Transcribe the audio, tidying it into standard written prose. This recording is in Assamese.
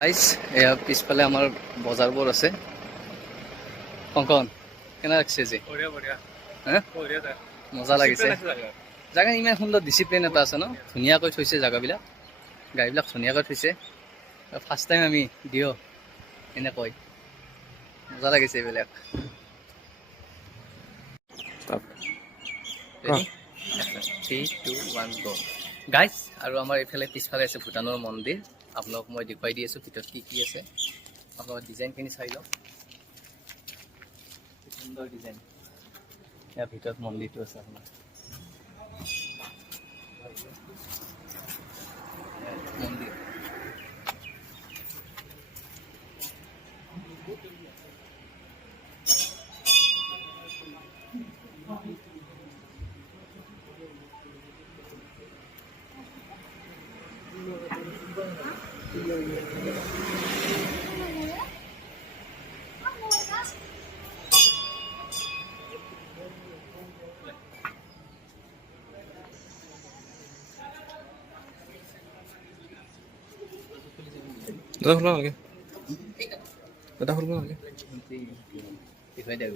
গাইজ এয়া পিছফালে আমাৰ বজাৰবোৰ আছে কংকন কেনে লাগছে যে মজা লাগিছে জাগা ইমান সুন্দৰ ডিচিপ্লিন এটা আছে ন ধুনীয়াকৈ থৈছে জাগাবিলাক গাড়ীবিলাক ধুনীয়াকৈ থৈছে ফাৰ্ষ্ট টাইম আমি দিও এনেকৈ মজা লাগিছে এইবিলাক গাইজ আৰু আমাৰ এইফালে পিছফালে আছে ভূটানৰ মন্দিৰ আপোনালোক মই দেখুৱাই দি আছোঁ ভিতৰত কি আছে আপোনালোকৰ ডিজাইনখিনি চাই লওক সুন্দৰ ডিজাইন ইয়াৰ ভিতৰত মন্দিৰটো আছে আপোনাৰ মন্দিৰ দাদা খুলবা নালাগে দাদা খুলবা নালাগে দেখুৱাই দিয়া